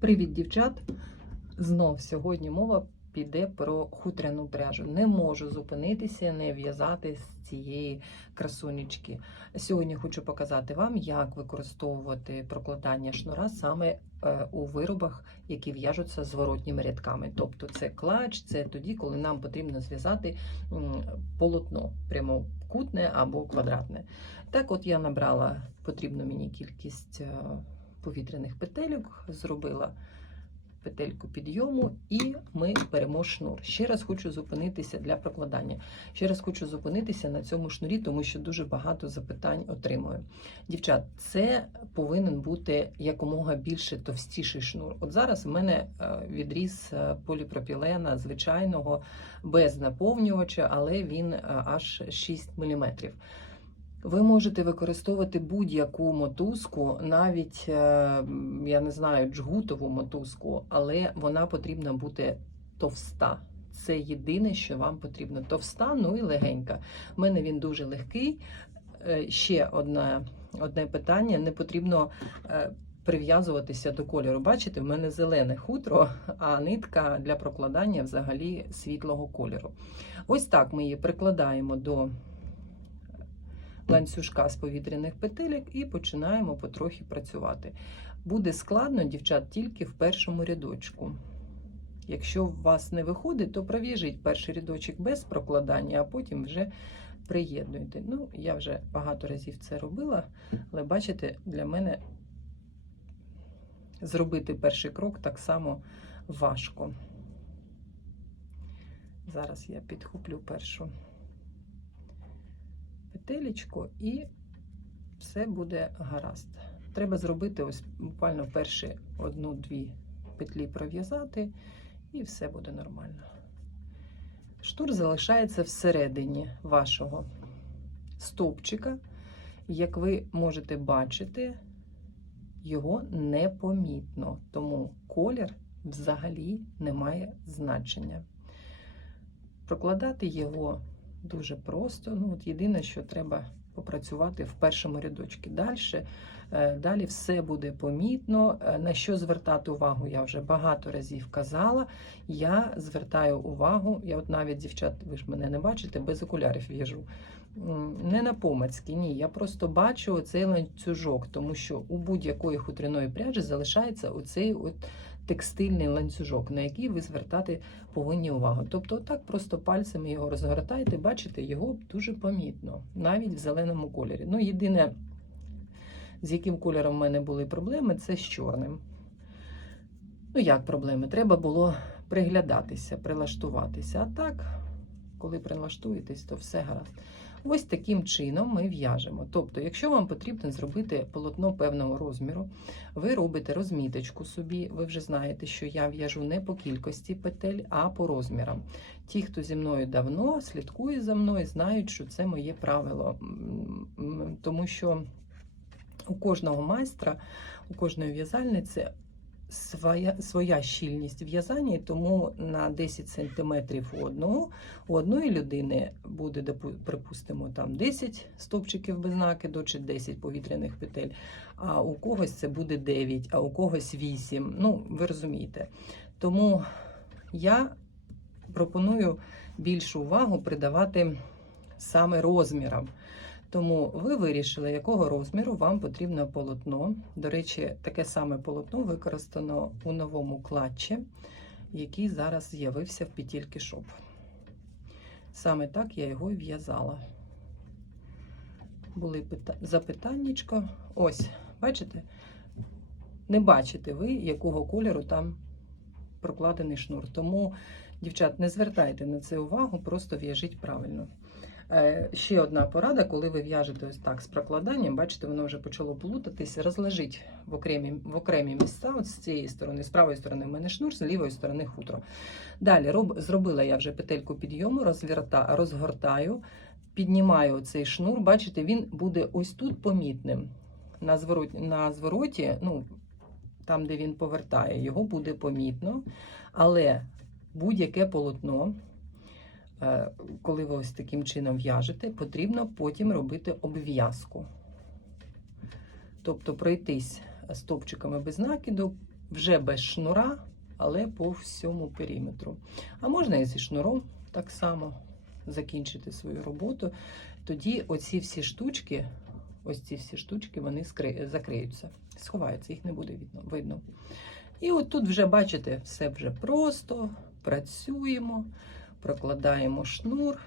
Привіт, дівчат! Знов сьогодні мова піде про хутряну пряжу. Не можу зупинитися, не в'язати з цієї красунечки. Сьогодні хочу показати вам, як використовувати прокладання шнура саме е, у виробах, які в'яжуться зворотніми рядками. Тобто це клач, це тоді, коли нам потрібно зв'язати полотно прямокутне або квадратне. Так, от я набрала потрібну мені кількість. Повітряних петельок, зробила петельку підйому, і ми беремо шнур. Ще раз хочу зупинитися для прокладання. Ще раз хочу зупинитися на цьому шнурі, тому що дуже багато запитань отримую. Дівчат, це повинен бути якомога більше товстіший шнур. От зараз в мене е, відріз е, поліпропілена звичайного без наповнювача, але він е, аж 6 мм. Ви можете використовувати будь-яку мотузку, навіть е, я не знаю, джгутову мотузку, але вона потрібна бути товста. Це єдине, що вам потрібно. Товста, ну і легенька. У мене він дуже легкий. Е, Ще одне, одне питання: не потрібно е, прив'язуватися до кольору. Бачите, в мене зелене хутро, а нитка для прокладання взагалі світлого кольору. Ось так ми її прикладаємо до ланцюжка з повітряних петелек і починаємо потрохи працювати. Буде складно, дівчат, тільки в першому рядочку. Якщо у вас не виходить, то пров'яжіть перший рядочок без прокладання, а потім вже приєднуйте. Ну, я вже багато разів це робила, але бачите, для мене зробити перший крок так само важко. Зараз я підхоплю першу петелечку і все буде гаразд. Треба зробити ось буквально перші одну-дві петлі пров'язати, і все буде нормально. Штур залишається всередині вашого стовпчика. Як ви можете бачити, його непомітно, тому колір взагалі не має значення. Прокладати його дуже просто. Ну, от Єдине, що треба попрацювати в першому рядочку. Далі, далі все буде помітно. Е, На що звертати увагу, я вже багато разів казала. Я звертаю увагу, я от навіть, дівчат, ви ж мене не бачите, без окулярів в'яжу. Не на помацьки, ні. Я просто бачу цей ланцюжок, тому що у будь-якої хутряної пряжі залишається оцей от текстильний ланцюжок, на який ви звертати повинні увагу. Тобто, отак просто пальцями його розгортаєте, бачите, його дуже помітно, навіть в зеленому кольорі. Ну, єдине, з яким кольором в мене були проблеми, це з чорним. Ну, як проблеми? Треба було приглядатися, прилаштуватися. А так, коли прилаштуєтесь, то все гаразд. Ось таким чином ми в'яжемо. Тобто, якщо вам потрібно зробити полотно певного розміру, ви робите розміточку собі. Ви вже знаєте, що я в'яжу не по кількості петель, а по розмірам. Ті, хто зі мною давно слідкує за мною, знають, що це моє правило. Тому що у кожного майстра, у кожної в'язальниці своя, своя щільність в'язання, тому на 10 см у одного у одної людини буде, припустимо, там 10 стовпчиків без накиду чи 10 повітряних петель, а у когось це буде 9, а у когось 8. Ну, ви розумієте. Тому я пропоную більшу увагу придавати саме розмірам. Тому ви вирішили, якого розміру вам потрібно полотно. До речі, таке саме полотно використано у новому клатчі, який зараз з'явився в петельки шоп. Саме так я його і в'язала. Були пита... запитаннячко. Ось, бачите? Не бачите ви, якого кольору там прокладений шнур. Тому, дівчат, не звертайте на це увагу, просто в'яжіть правильно. Е, Ще одна порада, коли ви в'яжете ось так з прокладанням, бачите, воно вже почало плутатися, розложіть в окремі, в окремі місця, от з цієї сторони, з правої сторони в мене шнур, з лівої сторони хутро. Далі роб, зробила я вже петельку підйому, розверта, розгортаю, піднімаю цей шнур, бачите, він буде ось тут помітним. На звороті, на звороті, ну, там, де він повертає, його буде помітно, але будь-яке полотно. Е, коли ви ось таким чином в'яжете, потрібно потім робити обв'язку. Тобто пройтись стовпчиками без накиду, вже без шнура, але по всьому периметру. А можна і зі шнуром так само закінчити свою роботу. Тоді оці всі штучки, ось ці всі штучки, вони закриються, сховаються, їх не буде видно. І от тут вже, бачите, все вже просто, працюємо, прокладаємо шнур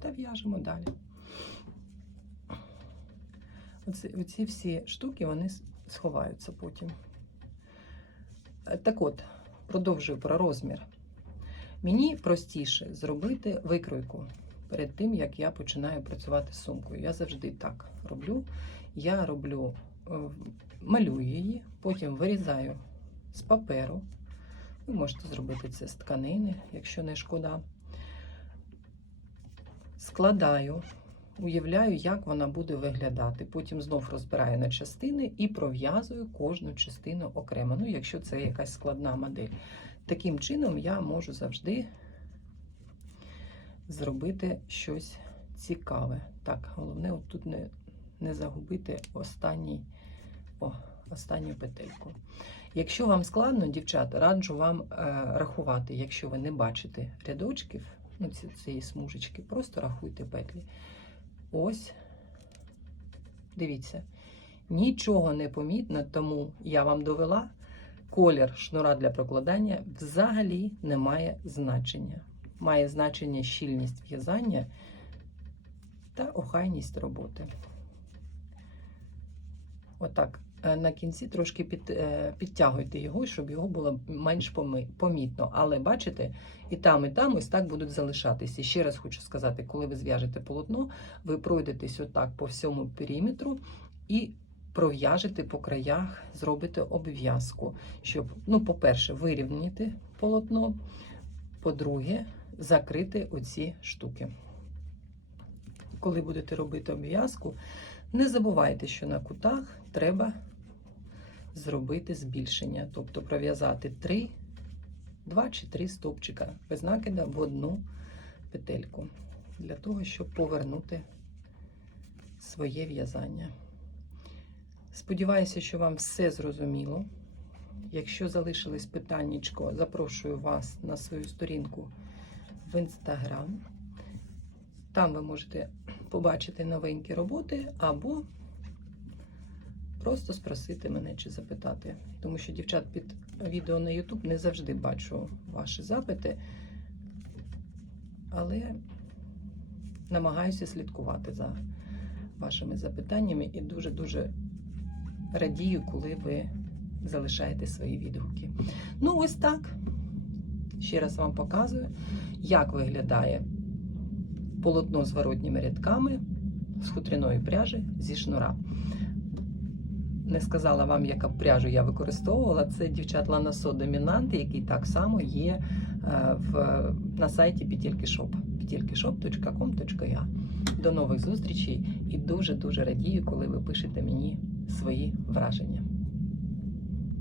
та в'яжемо далі. Оці, оці всі штуки вони сховаються потім. Е, Так от, продовжую про розмір. Мені простіше зробити викройку перед тим, як я починаю працювати з сумкою. Я завжди так роблю. Я роблю, е, малюю її, потім вирізаю з паперу. Ви можете зробити це з тканини, якщо не шкода. Складаю, уявляю, як вона буде виглядати. Потім знов розбираю на частини і пров'язую кожну частину окремо. Ну, якщо це якась складна модель. Таким чином я можу завжди зробити щось цікаве. Так, головне тут не, не загубити останній, о, останню петельку. Якщо вам складно, дівчата, раджу вам е, рахувати, якщо ви не бачите рядочків, ну, ці, цієї смужечки, просто рахуйте петлі. Ось, дивіться, нічого не помітно, тому я вам довела. Колір шнура для прокладання взагалі не має значення. Має значення щільність в'язання та охайність роботи. Отак. Е, На кінці трошки під, е, підтягуйте його, щоб його було менш помітно. Але бачите, і там, і там ось так будуть залишатися. Ще раз хочу сказати, коли ви зв'яжете полотно, ви пройдетесь отак по всьому периметру і пров'яжете по краях, зробите обв'язку, щоб, ну, по-перше, вирівняти полотно, по-друге, закрити оці штуки. Коли будете робити обв'язку, не забувайте, що на кутах треба зробити збільшення, тобто пров'язати 3, 2 чи 3 стовпчика без накида в одну петельку, для того, щоб повернути своє в'язання. Сподіваюся, що вам все зрозуміло. Якщо залишились питаннячко, запрошую вас на свою сторінку в інстаграм. Там ви можете побачити новенькі роботи або просто спросити мене чи запитати. Тому що, дівчат, під відео на YouTube не завжди бачу ваші запити, але намагаюся слідкувати за вашими запитаннями і дуже-дуже радію, коли ви залишаєте свої відгуки. Ну, ось так. Ще раз вам показую, як виглядає полотно з воротніми рядками з хутряної пряжі зі шнура. Не сказала вам, яка пряжу я використовувала. Це дівчат Ланасо Домінант, який так само є е, в, на сайті Петельки Шоп. До нових зустрічей і дуже-дуже радію, коли ви пишете мені свої враження.